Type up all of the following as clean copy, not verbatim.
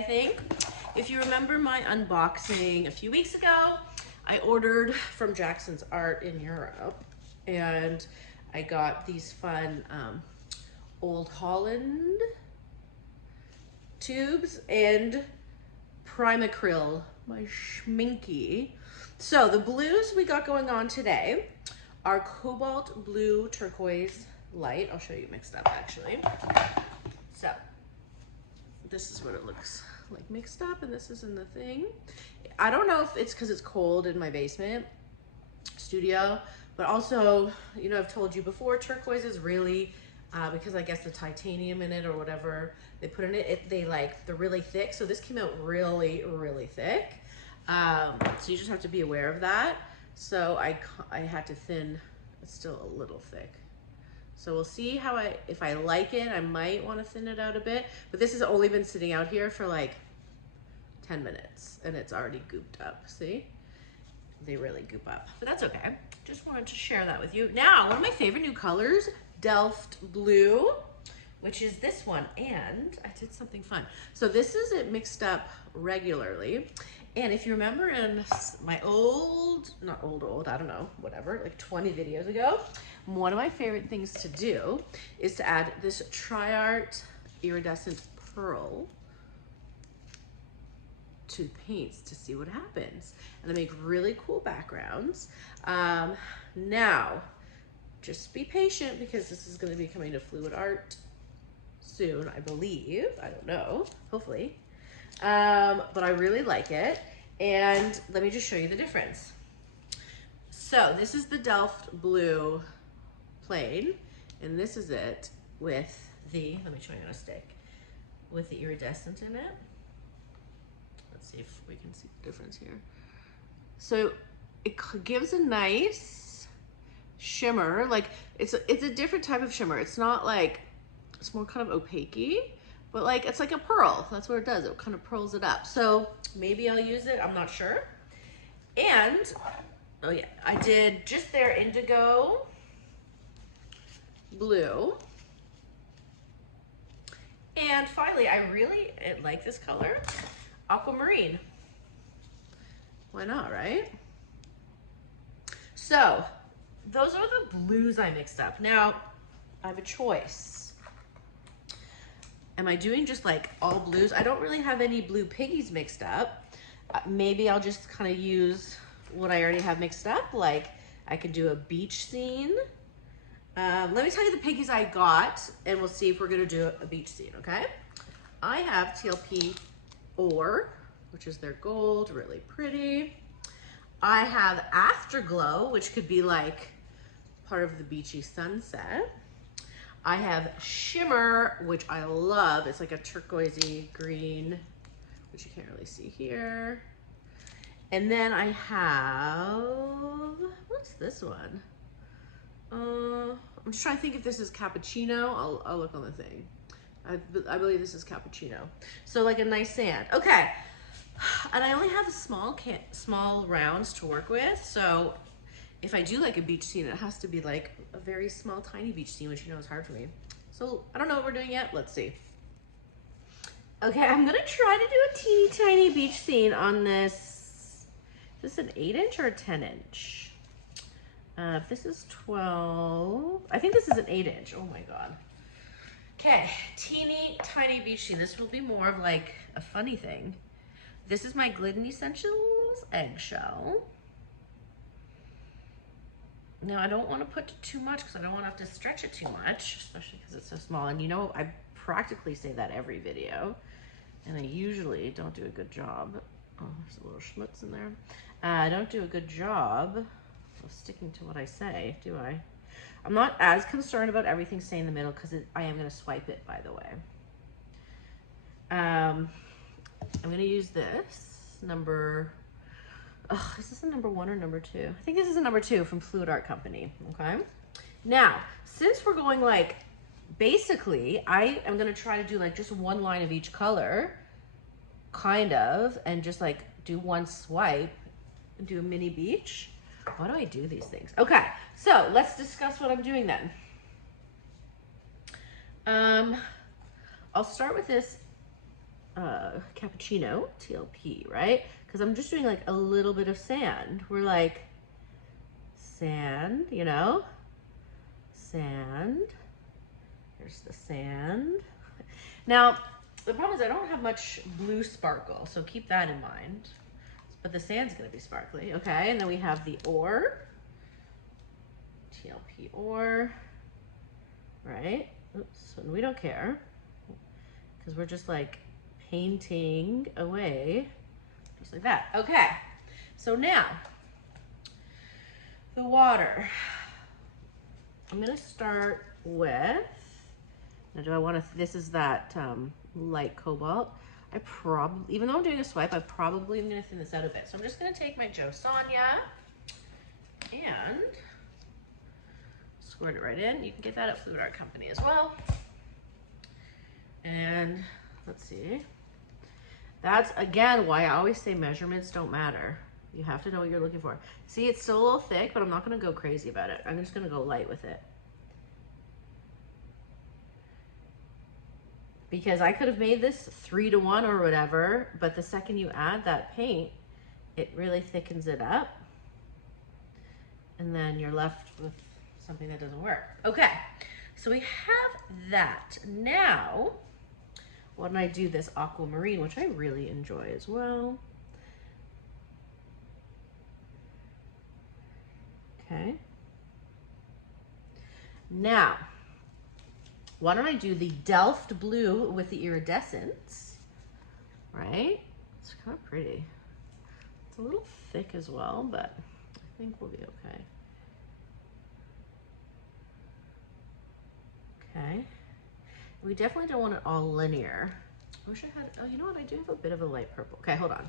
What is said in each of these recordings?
I think. If you remember my unboxing a few weeks ago, I ordered from Jackson's Art in Europe, and I got these fun Old Holland tubes and Primacryl, my schminky. So the blues we got going on today are cobalt blue turquoise light. I'll show you mixed up actually. So this is what it looks like mixed up, and this is in the thing. I don't know if it's because it's cold in my basement studio, but also, you know, I've told you before, turquoise is really, because I guess the titanium in it or whatever they put in it, they're really thick. So this came out really, really thick. So you just have to be aware of that. So I had to thin, it's still a little thick. So we'll see if I like it, I might want to thin it out a bit, but this has only been sitting out here for like 10 minutes and it's already gooped up. See? They really goop up, but that's okay. Just wanted to share that with you. Now, one of my favorite new colors, Delft Blue, which is this one, and I did something fun. So this is it mixed up regularly. And if you remember in my not old, I don't know, whatever, like 20 videos ago, one of my favorite things to do is to add this Tri-Art iridescent pearl to paints to see what happens. And they make really cool backgrounds. Now, just be patient because this is going to be coming to Fluid Art soon, I believe. I don't know, hopefully. But I really like it. And let me just show you the difference. So this is the Delft Blue plain, and this is it with the, let me show you on a stick, with the iridescent in it. Let's see if we can see the difference here. So it gives a nice shimmer, like it's a different type of shimmer. It's not like, it's more kind of opaque, but like it's like a pearl. That's what it does. It kind of pearls it up. So maybe I'll use it. I'm not sure. And oh yeah, I did just their indigo blue. And finally, I really like this color, aquamarine. Why not, right? So those are the blues I mixed up. Now I have a choice. Am I doing just like all blues? I don't really have any blue piggies mixed up. Maybe I'll just kind of use what I already have mixed up. Like I could do a beach scene. Let me tell you the piggies I got, and we'll see if we're gonna do a beach scene, okay? I have TLP Ore, which is their gold, really pretty. I have Afterglow, which could be like part of the beachy sunset. I have Shimmer, which I love. It's like a turquoisey green, which you can't really see here. And then I have, what's this one? I'm just trying to think if this is cappuccino. I'll look on the thing. I believe this is cappuccino. So like a nice sand. Okay. And I only have small rounds to work with. So if I do like a beach scene, it has to be like a very small, tiny beach scene, which you know is hard for me. So I don't know what we're doing yet. Let's see. Okay, I'm gonna try to do a teeny tiny beach scene on this. Is this an 8-inch or a 10-inch? If this is 12, I think this is an 8-inch. Oh my God. Okay, teeny tiny beach scene. This will be more of like a funny thing. This is my Glidden Essentials Eggshell. Now I don't want to put too much because I don't want to have to stretch it too much, especially because it's so small. And you know, I practically say that every video, and I usually don't do a good job. Oh, there's a little schmutz in there. I don't do a good job of sticking to what I say, do I? I'm not as concerned about everything staying in the middle because I am going to swipe it, by the way. I'm going to use this number. Oh, is this a number 1 or number 2? I think this is a number 2 from Fluid Art Company. Okay. Now, since we're going like, basically, I am going to try to do like just one line of each color, kind of, and just like do one swipe and do a mini beach. Why do I do these things? Okay, so let's discuss what I'm doing then. I'll start with this cappuccino, TLP, right? Because I'm just doing like a little bit of sand. We're like, sand, you know? Sand. Here's the sand. Now, the problem is I don't have much blue sparkle, so keep that in mind. But the sand's gonna be sparkly, okay? And then we have the ore, TLP ore, right? Oops, and we don't care, because we're just like painting away, just like that. Okay, so now, the water. I'm gonna start with, now do I wanna, this is that light cobalt. I probably, even though I'm doing a swipe, I probably am gonna thin this out a bit. So I'm just gonna take my josonja and squirt it right in. You can get that at Floetrol Company as well. And let's see. That's, again, why I always say measurements don't matter. You have to know what you're looking for. See, it's still a little thick, but I'm not gonna go crazy about it. I'm just gonna go light with it. Because I could have made this 3-to-1 or whatever, but the second you add that paint, it really thickens it up. And then you're left with something that doesn't work. Okay, so we have that. Now, why don't I do this aquamarine, which I really enjoy as well. Okay. Now, why don't I do the Delft blue with the iridescence, right? It's kind of pretty. It's a little thick as well, but I think we'll be okay. Okay. We definitely don't want it all linear. I wish I had, oh, you know what? I do have a bit of a light purple. Okay, hold on.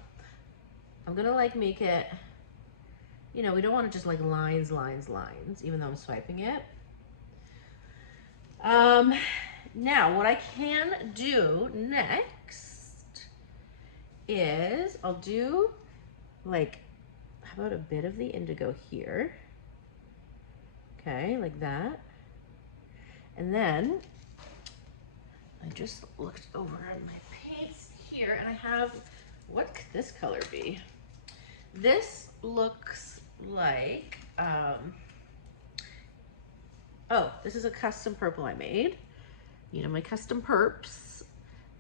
I'm gonna like make it, you know, we don't want to just like lines, lines, lines, even though I'm swiping it. Now what I can do next is I'll do like, how about a bit of the indigo here? Okay, like that. And then I just looked over at my paints here and I have, what could this color be? This looks like, oh, this is a custom purple I made. You know, my custom perps.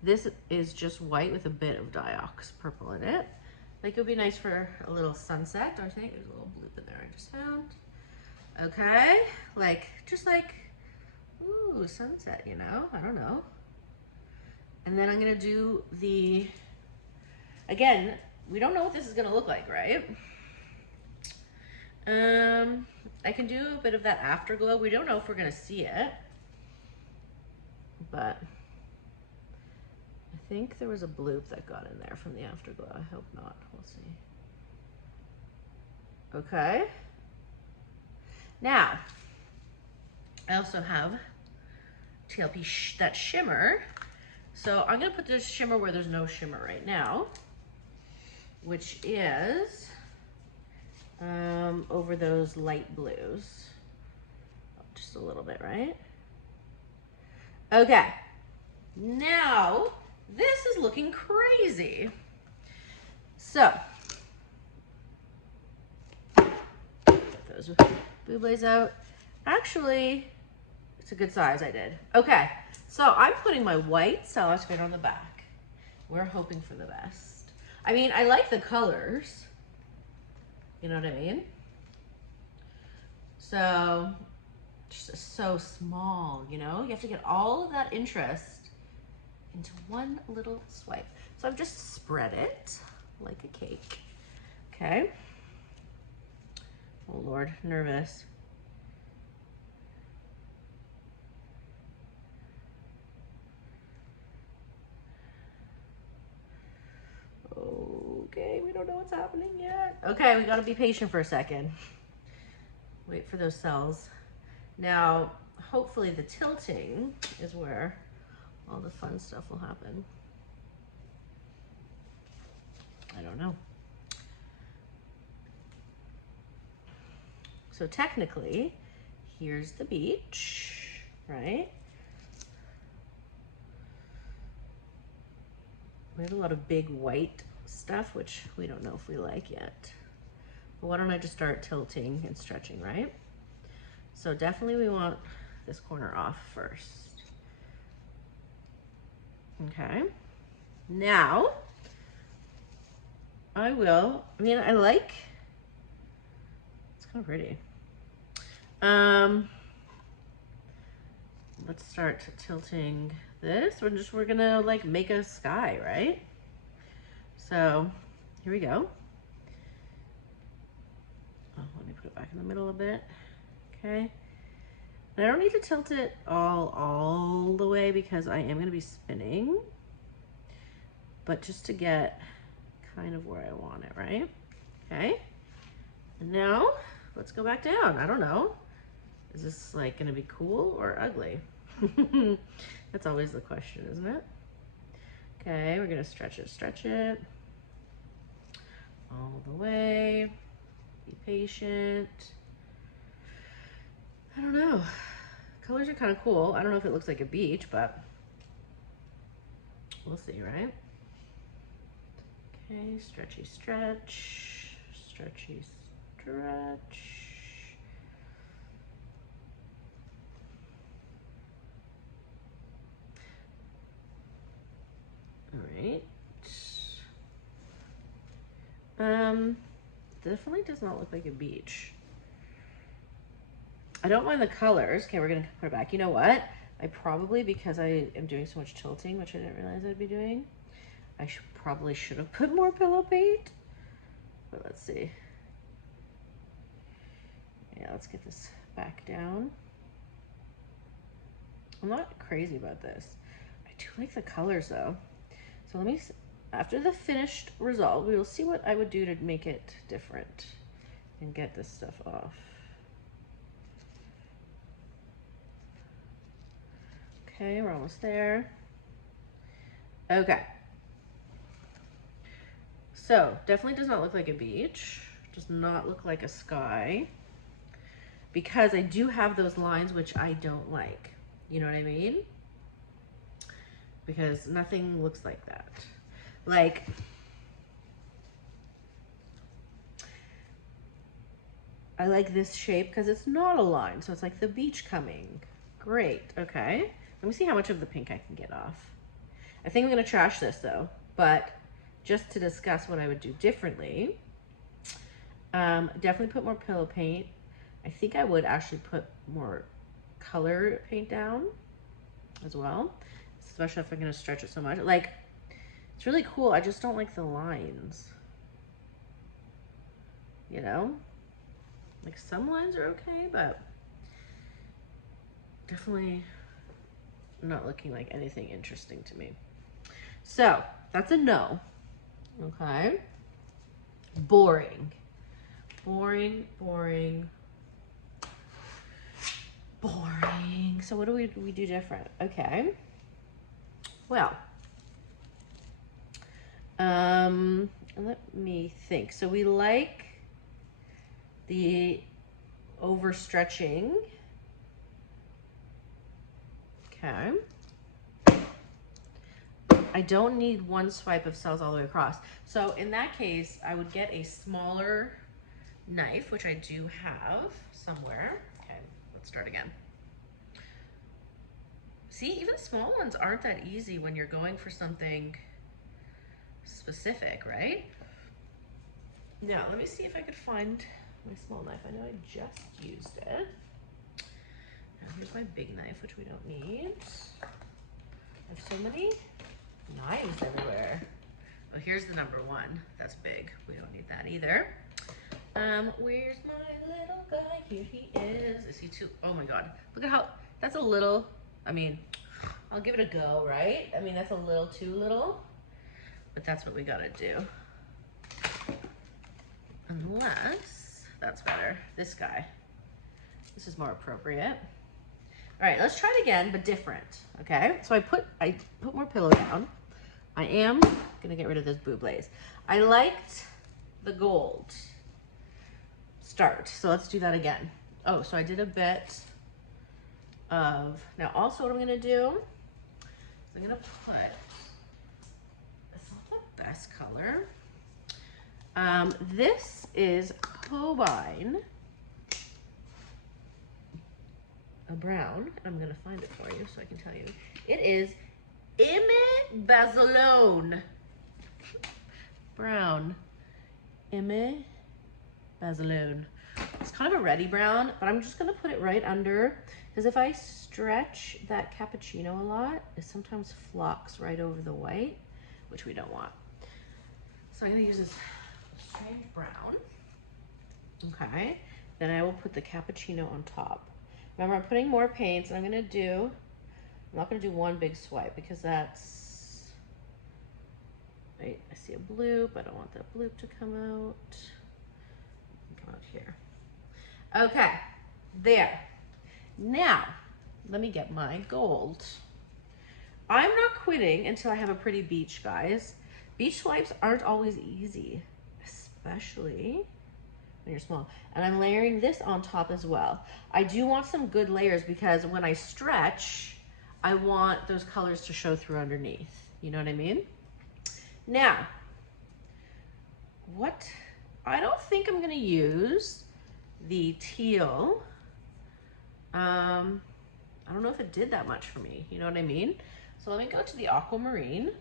This is just white with a bit of diox purple in it. Like, it would be nice for a little sunset, don't you think? There's a little bloop in there I just found. Okay, like, just like, ooh, sunset, you know? I don't know. And then I'm gonna do the, again, we don't know what this is gonna look like, right? I can do a bit of that afterglow. We don't know if we're gonna see it, but I think there was a bloop that got in there from the afterglow. I hope not, we'll see. Okay. Now, I also have TLP, that shimmer. So I'm gonna put this shimmer where there's no shimmer right now, which is over those light blues. Just a little bit, right? Okay, now this is looking crazy. So, get those bubles out. Actually, it's a good size I did. Okay, so I'm putting my white Cell Activator on the back. We're hoping for the best. I mean, I like the colors. You know what I mean? So, just so small, you know? You have to get all of that interest into one little swipe. So I've just spread it like a cake. Okay. Oh Lord, nervous. Okay, we don't know what's happening yet. Okay, we gotta be patient for a second. Wait for those cells. Now, hopefully the tilting is where all the fun stuff will happen. I don't know. So technically, here's the beach, right? We have a lot of big white stuff, which we don't know if we like yet. But why don't I just start tilting and stretching, right? So definitely we want this corner off first. Okay. Now, I like, it's kind of pretty. Let's start tilting this. We're gonna like make a sky, right? So here we go. Oh, let me put it back in the middle a bit. Okay. And I don't need to tilt it all the way because I am gonna be spinning, but just to get kind of where I want it, right? Okay. And now let's go back down. I don't know. Is this like gonna be cool or ugly? That's always the question, isn't it? Okay, we're gonna stretch it all the way. Be patient. I don't know. Colors are kind of cool. I don't know if it looks like a beach, but we'll see, right? Okay, stretchy stretch, stretchy stretch. All right. Definitely does not look like a beach. I don't mind the colors. Okay, we're gonna put it back. You know what? I probably, because I am doing so much tilting, which I didn't realize I'd be doing, I probably should have put more pillow paint. But let's see. Yeah, let's get this back down. I'm not crazy about this. I do like the colors though. So let me, after the finished result, we will see what I would do to make it different and get this stuff off. Okay, we're almost there. Okay. So definitely does not look like a beach. Does not look like a sky. Because I do have those lines which I don't like. You know what I mean? Because nothing looks like that. Like, I like this shape because it's not a line. So it's like the beach coming. Great, okay. Let me see how much of the pink I can get off. I think I'm gonna trash this though, but just to discuss what I would do differently, definitely put more pillow paint. I think I would actually put more color paint down as well, especially if I'm gonna stretch it so much. Like, it's really cool. I just don't like the lines, you know? Like some lines are okay, but definitely not looking like anything interesting to me. So that's a no. Okay. Boring. Boring, boring, boring. So what do we do different? Okay. Well, let me think. So we like the overstretching. Okay. I don't need one swipe of cells all the way across. So in that case, I would get a smaller knife, which I do have somewhere. Okay, let's start again. See, even small ones aren't that easy when you're going for something specific, right? Now, let me see if I could find my small knife. I know I just used it. Now, here's my big knife, which we don't need. I have so many knives everywhere. Oh, here's the number one. That's big. We don't need that either. Where's my little guy? Here he is. Is he too? Oh my God. Look at how, that's a little, I mean, I'll give it a go, right? I mean, that's a little too little, but that's what we gotta do. Unless, that's better. This guy. This is more appropriate. All right, let's try it again, but different, okay? So I put more pillow down. I am gonna get rid of this Bublés. I liked the gold start, so let's do that again. Oh, so I did a bit of, now also what I'm gonna do is I'm gonna put, this best color. This is Cobine, a brown. I'm gonna find it for you so I can tell you. It is Emme Basilone brown. Emme Basilone. It's kind of a reddy brown, but I'm just gonna put it right under, because if I stretch that cappuccino a lot, it sometimes flocks right over the white, which we don't want. So I'm gonna use this strange brown. Okay, then I will put the cappuccino on top. Remember, I'm putting more paints, and I'm not gonna do one big swipe because that's, right, I see a bloop. I don't want that bloop to come out. Come out here. Okay, there. Now, let me get my gold. I'm not quitting until I have a pretty beach, guys. Beach swipes aren't always easy, especially when you're small. And I'm layering this on top as well. I do want some good layers because when I stretch, I want those colors to show through underneath. You know what I mean? Now, I don't think I'm gonna use the teal. I don't know if it did that much for me. You know what I mean? So let me go to the aquamarine.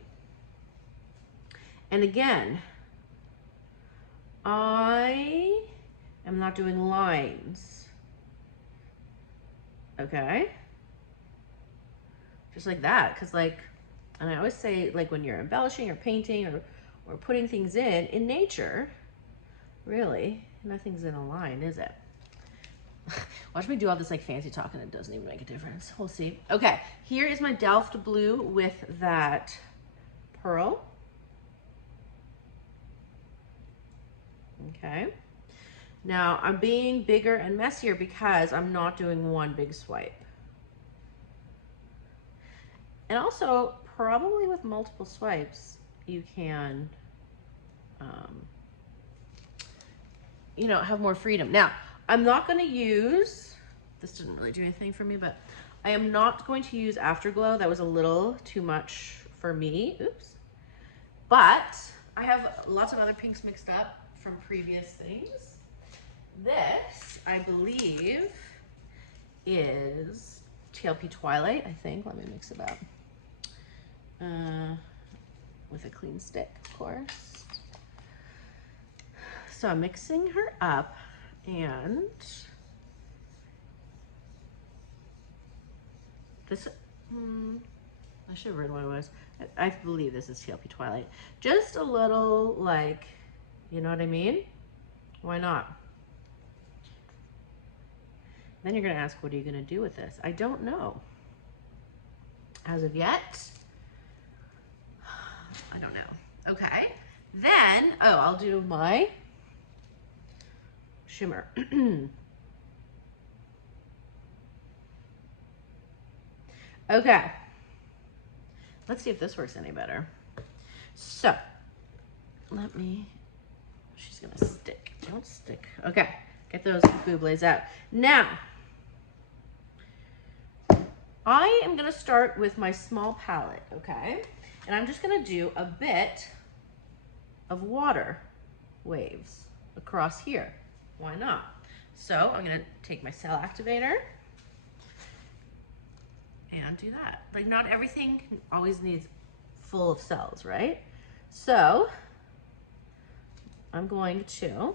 And again, I am not doing lines. Okay? Just like that, because and I always say, like, when you're embellishing or painting or putting things in nature, really, nothing's in a line, is it? Watch me do all this like fancy talk and it doesn't even make a difference. We'll see. Okay, here is my Delft blue with that pearl. Okay. Now I'm being bigger and messier because I'm not doing one big swipe. And also, probably with multiple swipes, you can, you know, have more freedom. Now, I'm not going to use, this didn't really do anything for me, but I am not going to use Afterglow. That was a little too much for me. Oops. But I have lots of other pinks mixed up from previous things. This, I believe, is TLP Twilight, I think. Let me mix it up. With a clean stick, of course. So I'm mixing her up, and this, I should have written what it was. I believe this is TLP Twilight. Just a little, like, you know what I mean? Why not? Then you're gonna ask, what are you gonna do with this? I don't know. As of yet, I don't know. Okay, then, oh, I'll do my shimmer. Okay, let's see if this works any better. So, let me, she's gonna stick, don't stick. Okay, get those bubbles out. Now, I am gonna start with my small palette, okay? And I'm just gonna do a bit of water waves across here. Why not? So I'm gonna take my Cell Activator and do that. Like, not everything always needs full of cells, right? So I'm going to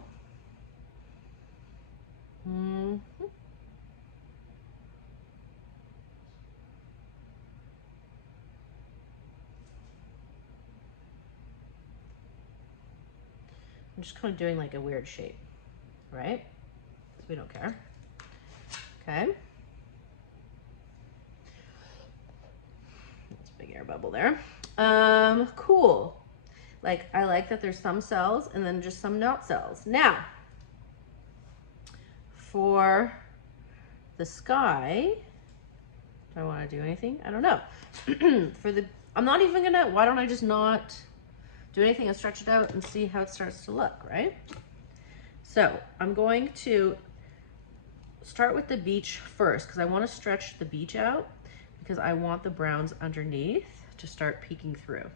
I'm just kind of doing like a weird shape, right? Because we don't care. Okay. That's a big air bubble there. Cool. Like, I like that there's some cells and then just some not cells. Now, for the sky, do I want to do anything? I don't know. I'm not even gonna, why don't I just not do anything and stretch it out and see how it starts to look, right? So I'm going to start with the beach first because I want to stretch the beach out because I want the browns underneath to start peeking through.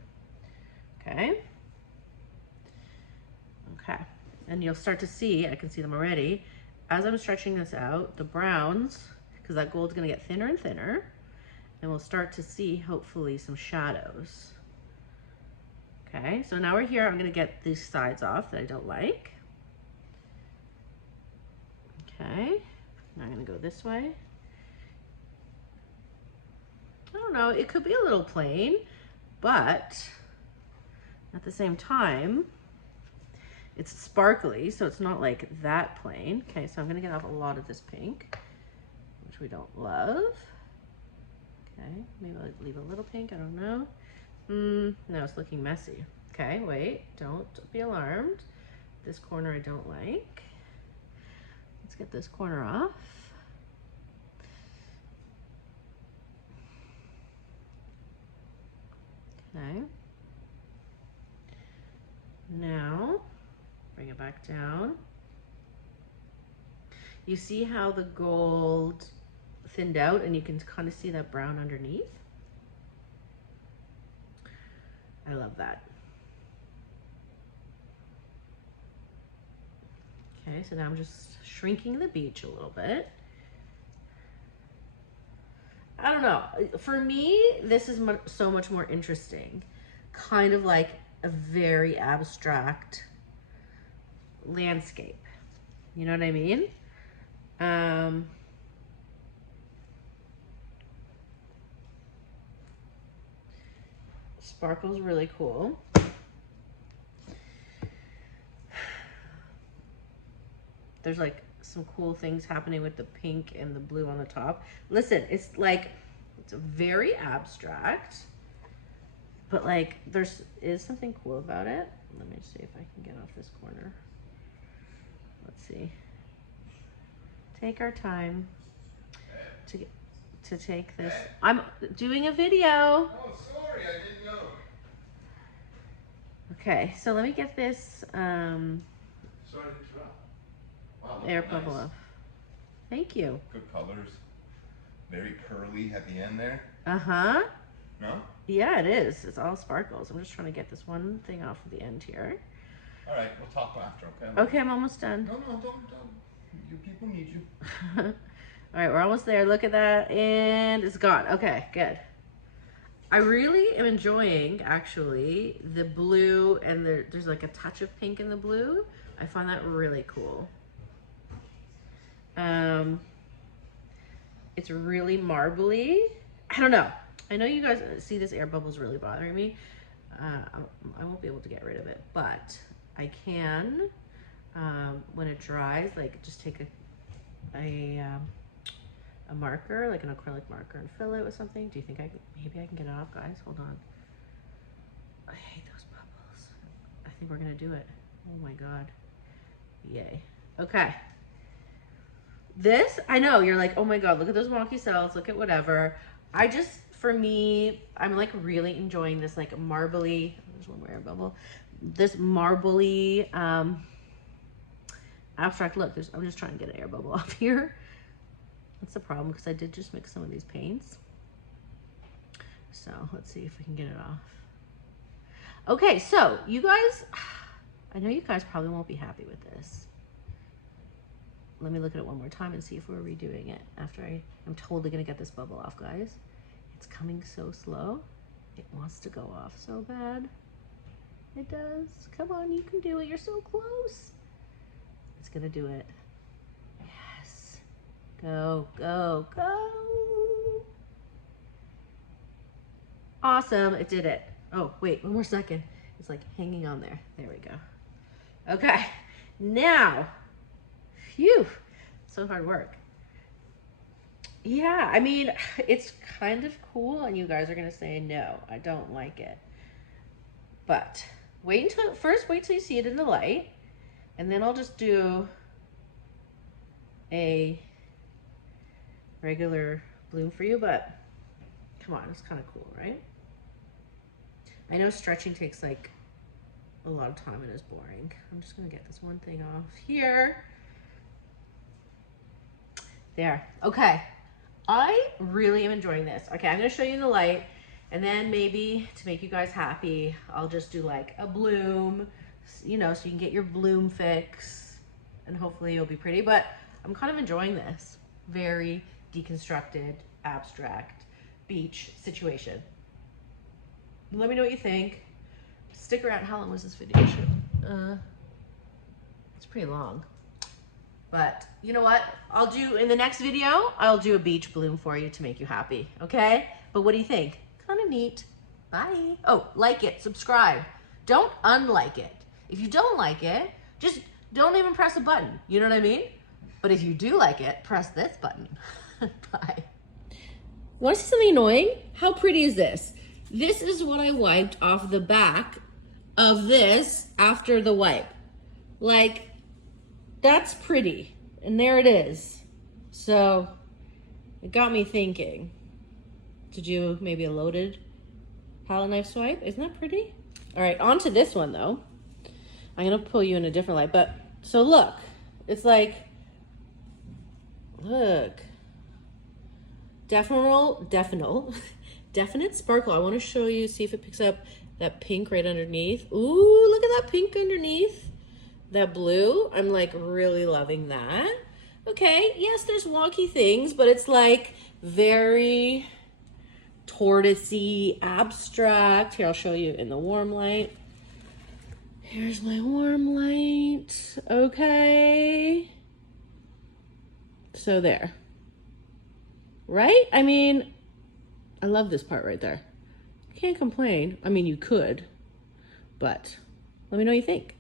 Okay, Okay, and you'll start to see, I can see them already, as I'm stretching this out, the browns, because that gold's gonna get thinner and thinner, and we'll start to see, hopefully, some shadows. Okay, so now we're here. I'm gonna get these sides off that I don't like. Okay, now I'm gonna go this way. I don't know, it could be a little plain, but at the same time, it's sparkly, so it's not like that plain. Okay, so I'm gonna get off a lot of this pink, which we don't love. Okay, maybe I'll leave a little pink, I don't know. No, it's looking messy. Okay, wait, don't be alarmed. This corner I don't like. Let's get this corner off. Okay. Now, bring it back down. You see how the gold thinned out and you can kind of see that brown underneath? I love that. Okay, so now I'm just shrinking the beach a little bit. I don't know. For me, this is so much more interesting. Kind of like a very abstract landscape. You know what I mean? Sparkle's really cool. There's like some cool things happening with the pink and the blue on the top. Listen, it's like, it's very abstract, but like is something cool about it. Let me see if I can get off this corner. Let's see. Take our time to take this. I'm doing a video. Oh, sorry, I didn't know. Okay, so let me get this Sorry to interrupt. Wow, air nice. bubble off. Thank you. Good colors. Very curly at the end there. Uh-huh. No? Yeah, it is. It's all sparkles. I'm just trying to get this one thing off of the end here. All right, we'll talk after, okay? Okay, I'm almost done. No, don't. You people need you. All right, we're almost there. Look at that, and it's gone. Okay, good. I really am enjoying, actually, the blue, and there's like a touch of pink in the blue. I find that really cool. It's really marbly. I don't know. I know you guys see this air bubble is really bothering me. I won't be able to get rid of it, but I can, when it dries, like just take a marker, like an acrylic marker, and fill it with something. Do you think maybe I can get it off, guys? Hold on. I hate those bubbles. I think we're gonna do it. Oh my God. Yay. Okay. This, I know, you're like, oh my God, look at those wonky cells, look at whatever. For me, I'm like really enjoying this like marbly, there's one more air bubble, this marbly abstract look. I'm just trying to get an air bubble off here. That's the problem, because I did just mix some of these paints. So let's see if we can get it off. Okay, so you guys, I know you guys probably won't be happy with this. Let me look at it one more time and see if we're redoing it after I'm totally gonna get this bubble off, guys. It's coming so slow. It wants to go off so bad. It does. Come on, you can do it. You're so close. It's gonna do it. Yes. Go, go, go. Awesome, it did it. Oh, wait, one more second. It's like hanging on there. There we go. Okay, now, phew, so hard work. Yeah, I mean, it's kind of cool, and you guys are gonna say, no, I don't like it. But wait till you see it in the light, and then I'll just do a regular bloom for you, but come on, it's kind of cool, right? I know stretching takes like a lot of time and is boring. I'm just gonna get this one thing off here. There, okay. I really am enjoying this. Okay, I'm gonna show you in the light, and then maybe to make you guys happy, I'll just do like a bloom, you know, so you can get your bloom fix and hopefully you'll be pretty. But I'm kind of enjoying this. Very deconstructed, abstract beach situation. Let me know what you think. Stick around. How long was this video shoot? It's pretty long. But you know what? I'll do, in the next video, I'll do a beach bloom for you to make you happy, okay? But what do you think? Kind of neat. Bye. Oh, like it, subscribe. Don't unlike it. If you don't like it, just don't even press a button. You know what I mean? But if you do like it, press this button. Bye. Want to see something annoying? How pretty is this? This is what I wiped off the back of this after the wipe. Like, that's pretty. And there it is. So it got me thinking to do maybe a loaded palette knife swipe. Isn't that pretty? All right, on to this one though. I'm gonna pull you in a different light, but so look, it's like, look, definite sparkle. I want to show you, see if it picks up that pink right underneath. Ooh, look at that pink underneath. That blue, I'm like really loving that. Okay, yes, there's wonky things, but it's like very tortoisey, abstract. Here, I'll show you in the warm light. Here's my warm light. Okay. So there. Right? I mean, I love this part right there. Can't complain. I mean, you could, but let me know what you think.